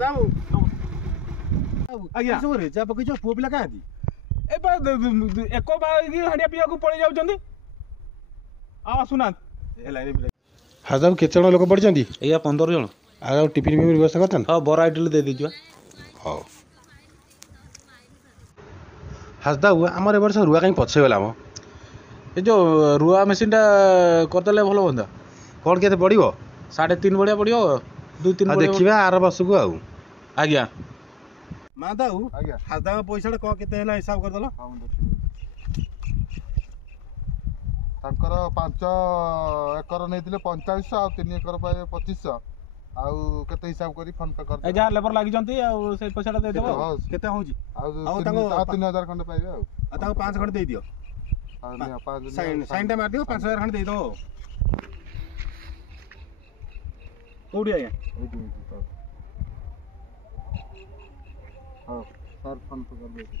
ଯାଉ ଆଜ୍ଞା ସବୁ ରେଜା ପକେଇଛ ପୁଅ ପିଲା କାହାନ୍ତି ଏବେ ଏକ ବାଗି ହାଣ୍ଡିଆ ପିଇବାକୁ ପଳେଇ ଯାଉଛନ୍ତି ଆଉ ଆସୁନାହାନ୍ତି ହାଜା କେତେ ଜଣ ଲୋକ ପଡ଼ିଛନ୍ତି ଆଜ୍ଞା 15 ଜଣ ଆଉ ଟିଫିନ ଫିଫିନ ବ୍ୟବସ୍ଥା କରିଛନ୍ତି ହଁ ବରା ଇଟିଲି ଦେଇ ଦେଇଯିବା ହଉ ହାଜଦା ଆମର ଏ ବର୍ଷ ରୁଆ କାହିଁ ପଛେଇଗଲା ମ ଏ ଯୋଉ ରୁଆ ମେସିନଟା କରିଦେଲେ ଭଲ ହୁଅନ୍ତା କ'ଣ କେତେ ପଡ଼ିବ 3.5 ଭଳିଆ ପଡ଼ିବ 2-3 ଭଳିଆ ଦେଖିବା ଆର ବର୍ଷକୁ ଆଉ ଆଜ୍ଞା ମା ଦାଉ ହାଜଦାଙ୍କ ପଇସାଟା କ'ଣ କେତେ ହେଲା ହିସାବ କରିଦେଲ ତାଙ୍କର 5 ଏକର ନେଇଥିଲେ 4500 ଆଉ 3 ଏକର ପାଇବେ 2500 ଆଉ କେତେ ହିସାବ କରି ଫୋନ ପେ କରି ଯାହା ଲେବର ଲାଗିଛନ୍ତି ଆଉ ସେଇ ପଇସାଟା ଦେଇଦେବ କେତେ ହେଉଛି ଆଉ 3000 ଖଣ୍ଡେ ପାଇବେ ଆଉ ତାଙ୍କୁ 5 ଖଣ୍ଡେ ଦେଇଦିଅ ସାଇନ୍ଟା ମାରିଦିଅ 5000 ଖଣ୍ଡେ ଦେଇଦେବ କୋଉଠି ଆଜ୍ଞା ହଉ ସାର୍ ଫୋନ ପେ କରିଦେଇଛି